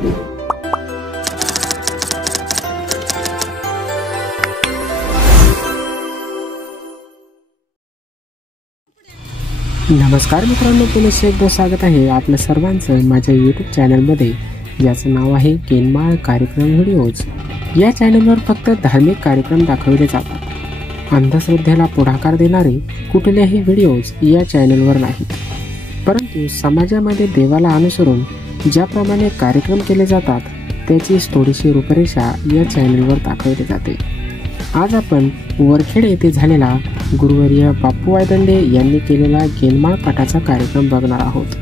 नमस्कार मित्रांनो, पुन्हा एकदा स्वागत आहे आपल्या सर्वांचं माझ्या यूट्यूब चॅनलमध्ये, ज्याचं नाव आहे केनमाळ कार्यक्रम व्हिडिओज। या चॅनलवर फक्त धार्मिक कार्यक्रम दाखवले जातात। अंधश्रद्धेला पुढाकार देणारे कुठलेही व्हिडिओज या चॅनलवर नाहीत, परंतु समाजामध्ये देवाला अनुसरून ज्याप्रमाणे कार्यक्रम केले जातात त्याची थोडीशी रूपरेषा या चॅनलवर दाखवली जाते। आज आपण वरखेड येथे झालेला गुरुवर्य बापू वायदंडे यांनी केलेला केनमाळ पाठाचा कार्यक्रम बघणार आहोत।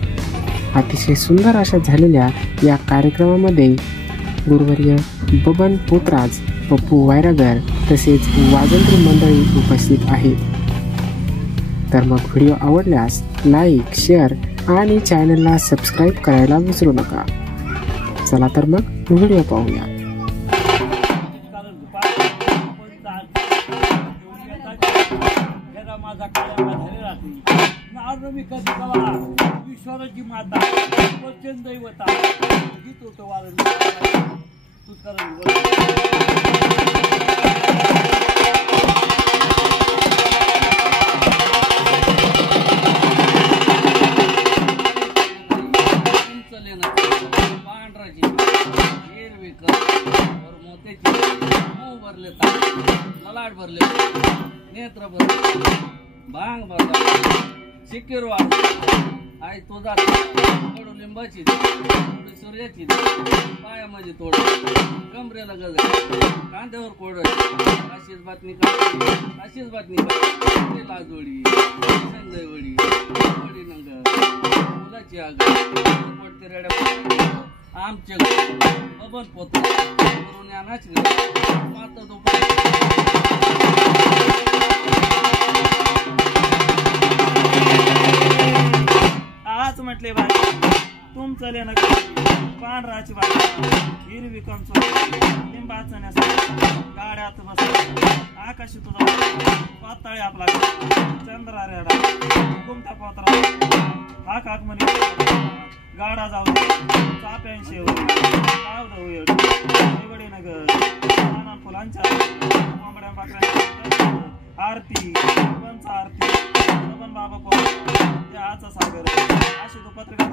अतिशय सुंदर अशा झालेल्या या कार्यक्रमामध्ये गुरुवर्य बबन पोतराज, पप्पू वायरागर तसेच वाजंत्री मंडळी उपस्थित आहेत। तर मग व्हिडिओ आवडल्यास लाईक, शेअर आणि चॅनलला सबस्क्राईब करायला विसरू नका। चला तर मग व्हिडिओ पाहूया। ईश्वराची माता वचन दैवता गीत होतं वारण पांढराची हिरवीकर मोत्याची मऊ भरले, ललाट भरले, नेत्र भरले, भांग भरला, शिकीर वाढ आई तुझा कडुलिंबाची थोडी सूर्याची पायामध्ये तोड, कमरेला गजर, कांद्यावर कोड, अशीच बातमी अशीच बातमी लाजोडी संजयवडी वडी नंग फुलाची आग पडते रेड्या आमचे बबन पोत करून यानाच माता तो आज म्हटले बाई तुमचं लेणं पांढराची बाई हिरवी कंच लिंबाचं नेस गाड्यात बस आकाशी तुझा पाताळे आपला चंद्रा रेडा कुमटा पोतरा हा काक म्हणे गाडा जाऊ चाप्यांशी गाव जाऊ वडी नगर फुलांच्या कोंबड्या पाकड्या आरती पंच आरती बबन बाबा पोत आचा सागर अशी तो पत्रिका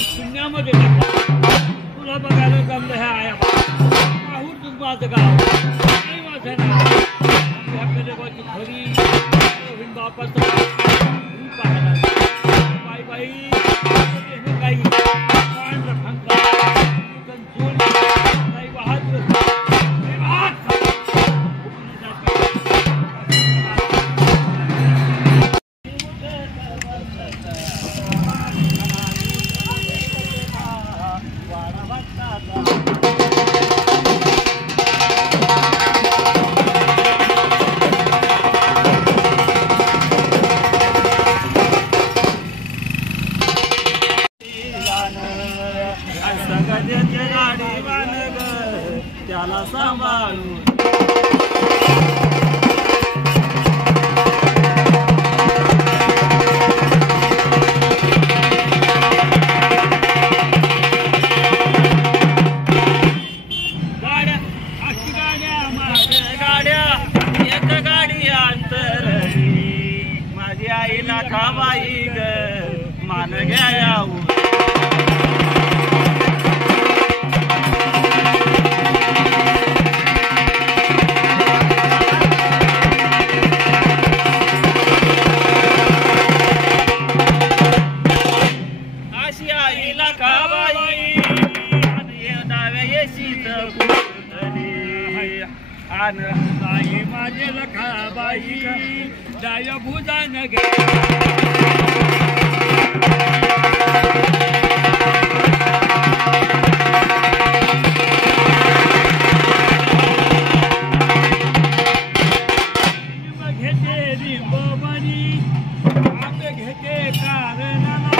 शून्यामध्ये टाकला. तुला बघायला जमलं ह्या आया माहूर तुझ माझं गाव नाही माझं नाव आपल्या देवाची खरी गोविंद बापाचं रूप पाहायला बाई बाई काही गाडी मान त्याला सांभाळून गाड्या अशी गाड्या माझ्या गाड्या एक गाडी अंतरली माझी आईला खाबाई ग मान घ्या यावं आई माझे लखाबाई दाय भुजान गे घेते रिंबमणी आंबे घेते कारणाला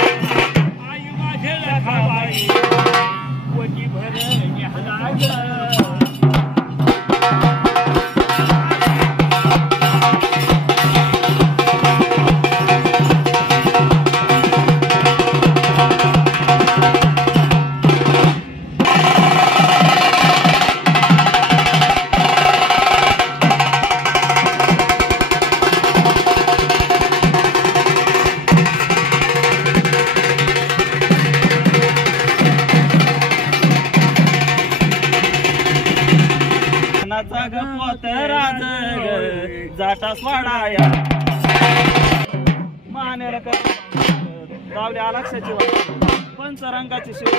आई माझे लखाबाई वजी भर जाटा स्वाडाया मानेला गावल्या लक्षाची वाट पंचरंगाची शिव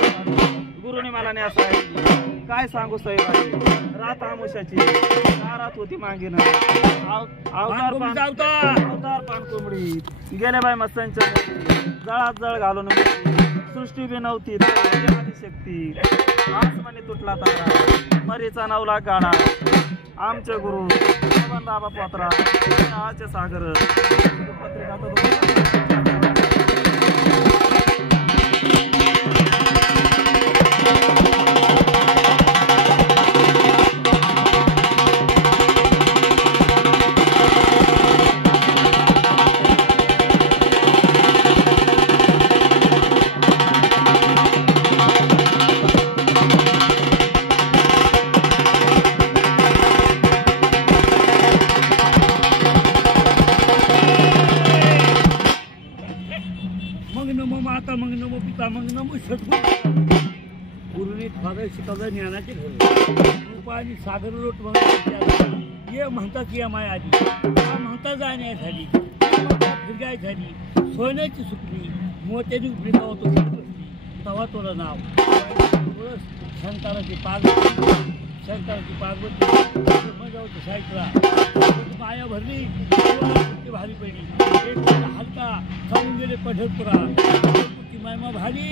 गुरुने मला न्यास आहे काय सांगू साहेब रात आमुषाची दारात होती मागीन अवतार पान कोंबडी गेले बाय मस्तांच्या जळात जळ घालून सृष्टी बी नव्हती आदिशक्ती आसमानी तुटला तारा मरीचा 9 लाख गाडा आमचे गुरु बाबा पोत्रा आचे सागर मग नमो पिता मग नमो सद्गुरू गुरुने फादर शिकवलं ज्ञानाचे घर कृपा आणि सागर लोट म्हणतात ये म्हणतात या माया आधी म्हणता जाण्यासाठी फिरगायसाठी सोन्याची सुकली मोत्याची उपरी तेव्हा तो तेव्हा तुला नाव शंकराची पार्वती साईटला माया भरली भारी पडली एक हलका खाऊन गेले पंढरपुरा महिमा भारी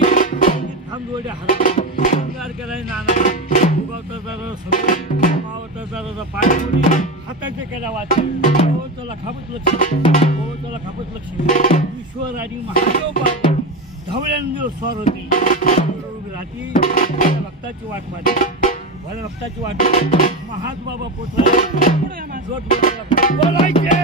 थांबवड्या हार केलाय नाना उगावता जरा सगळं मावता जरा पायपुरी हाताचे केला वाच त्याला खापत लक्ष्मी ईश्वर आणि महादेव पाहिजे धवळ्यांनी स्वर होती राहती भक्ताची वाट पाहिजे भल्या भक्ताची वाट महाद बाबा पोचला बोलायचे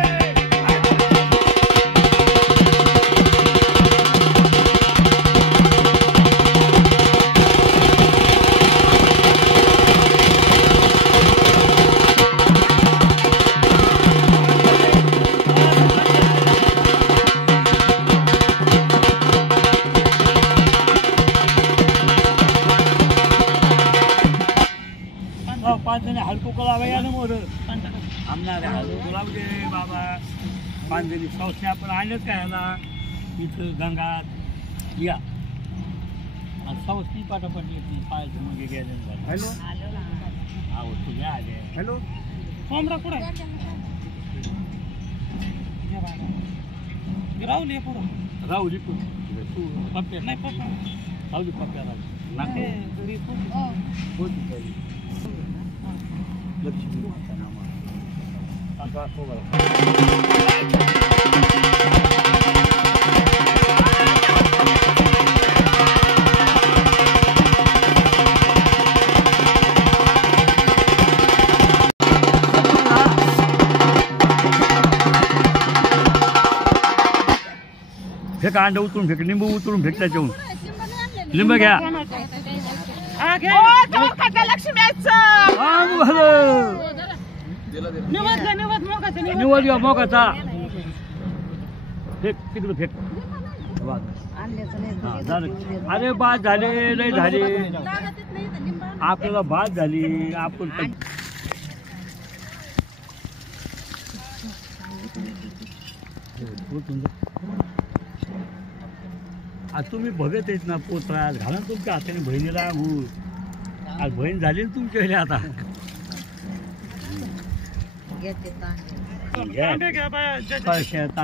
त्याने हलको कळावा यानं मोर आमणार हलको लावले बाबा बांधलेली संस्थे आपण आणत काय ह्याला इथं गंगात या संस्थी पाठापाठ येते पाहायचं मग गेले हॅलो आहो तुम्ही आले हॅलो कोंबडा कुठे राहुल ये पुढं राहुली तू पप्प्या नाही पप्पा राहुली पप्प्या ते घरी लक्ष्मी फेक अंडा उतरून फेक लिंबू उतरून फेक त्याच्याहून लिंब घ्या निवड घ्या मोकाचा फेक तिकडं फेक हा, झालं. अरे बाद झाले नाही झाले आपल्याला बाद झाली आपण आज तुम्ही बघत आहेत ना पोत्रात घाला तुमच्या हाताने बहिणीला अंघोळ आज बहीण झाली ना तुमच्या आता घ्या बाया, पैशात